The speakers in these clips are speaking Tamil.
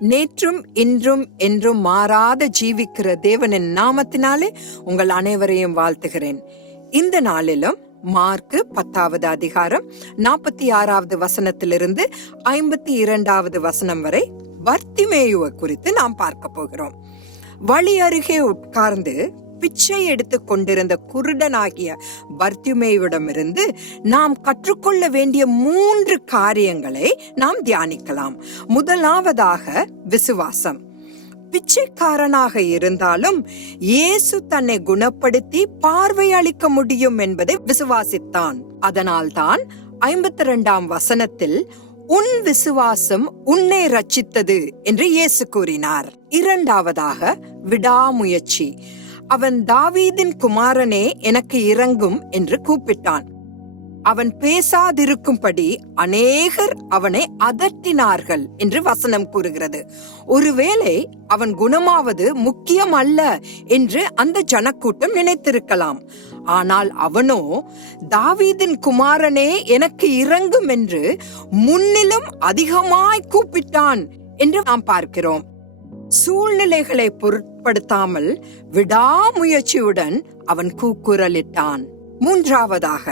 நேற்றும் இன்றும் என்றும் மாறாத ஜீவிக்கிற தேவனின் நாமத்தினாலே உங்கள் அனைவரையும் வாழ்த்துகிறேன். இந்த நாளிலும் மார்க்கு பத்தாவது அதிகாரம் நாற்பத்தி ஆறாவது வசனத்திலிருந்து ஐம்பத்தி இரண்டாவது வசனம் வரை வர்த்திமேயுவை குறித்து நாம் பார்க்க போகிறோம். வழி அருகே உட்கார்ந்து பிச்சை எடுத்துக் கொண்டிருந்த குருடனாகிய பர்த்திமேயுடமிருந்து நாம் கற்றுக்கொள்ள வேண்டிய மூன்று காரியங்களை நாம் தியானிக்கலாம். முதலாவதாக விசுவாசம். பிச்சைக்காரனாக இருந்தாலும் இயேசு தன்னை குணப்படுத்தி பார்வை அளிக்க முடியும் என்பதை விசுவாசித்தான். அதனால்தான் ஐம்பத்தி இரண்டாம் வசனத்தில் உன் விசுவாசம் உன்னை ரச்சித்தது என்று இயேசு கூறினார். இரண்டாவதாக விடாமுயற்சி. அவன் தாவீதின் குமாரனே எனக்கு இறங்கும் என்று கூப்பிட்டான். அவன் பேசாதிருக்கும்படி அநேகர் அவனை அதட்டினார்கள் என்று வசனம் கூறுகிறது. ஒருவேளை அவன் குணமாவது முக்கியம் அல்ல என்று அந்த ஜனக்கூட்டம் நினைத்திருக்கலாம். ஆனால் அவனோ தாவீதின் குமாரனே எனக்கு இறங்கும் என்று முன்னிலும் அதிகமாய் கூப்பிட்டான் என்று நாம் பார்க்கிறோம். சூழ்நிலைகளை பொருட்படுத்தாமல் விடாமுயற்சியுடன் அவன் கூக்குரலிட்டான். மூன்றாவதாக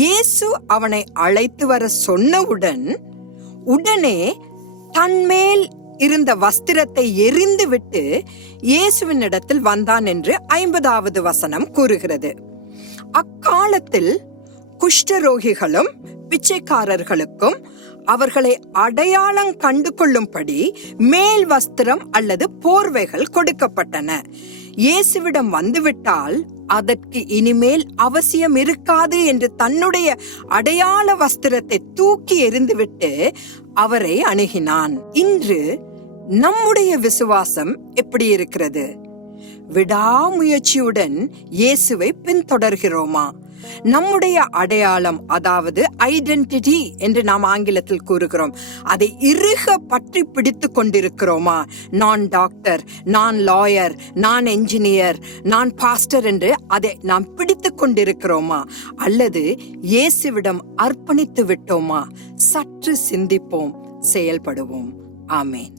இயேசு அவனை அழைத்து வர சொன்னவுடன் உடனே தன்மேல் இருந்த வஸ்திரத்தை எரிந்துவிட்டு இயேசுவின் இடத்தில் வந்தான் என்று ஐம்பதாவது வசனம் கூறுகிறது. அக்காலத்தில் குஷ்டரோகிகளும் பிச்சைக்காரர்களுக்கும் அவர்களை அடையாளம் கண்டு கொள்ளும்படி மேல் வஸ்திரம் அல்லது போர்வைகள் கொடுக்கப்பட்டன. இயேசுவிடம் வந்துவிட்டால் அதற்கு இனிமேல் அவசியம் இருக்காது என்று தன்னுடைய அடையாள வஸ்திரத்தை தூக்கி எறிந்துவிட்டு அவரை அணுகினான். இன்று நம்முடைய விசுவாசம் எப்படி இருக்கிறது. விடாமுயற்சியுடன் இயேசுவை பின்தொடர்கிறோமா? நம்முடைய அடையாளம் அதாவது ஐடென்டிட்டி என்று நாம் ஆங்கிலத்தில் கூறுகிறோம். அதை இறுக பற்றி பிடித்து கொண்டிருக்கிறோமா? நான் டாக்டர் நான் லாயர் நான் என்ஜினியர் நான் பாஸ்டர் என்று அதை நாம் பிடித்து கொண்டிருக்கிறோமா? அல்லது இயேசுவிடம் அர்ப்பணித்து விட்டோமா? சற்று சிந்திப்போம் செயல்படுவோம். ஆமேன்.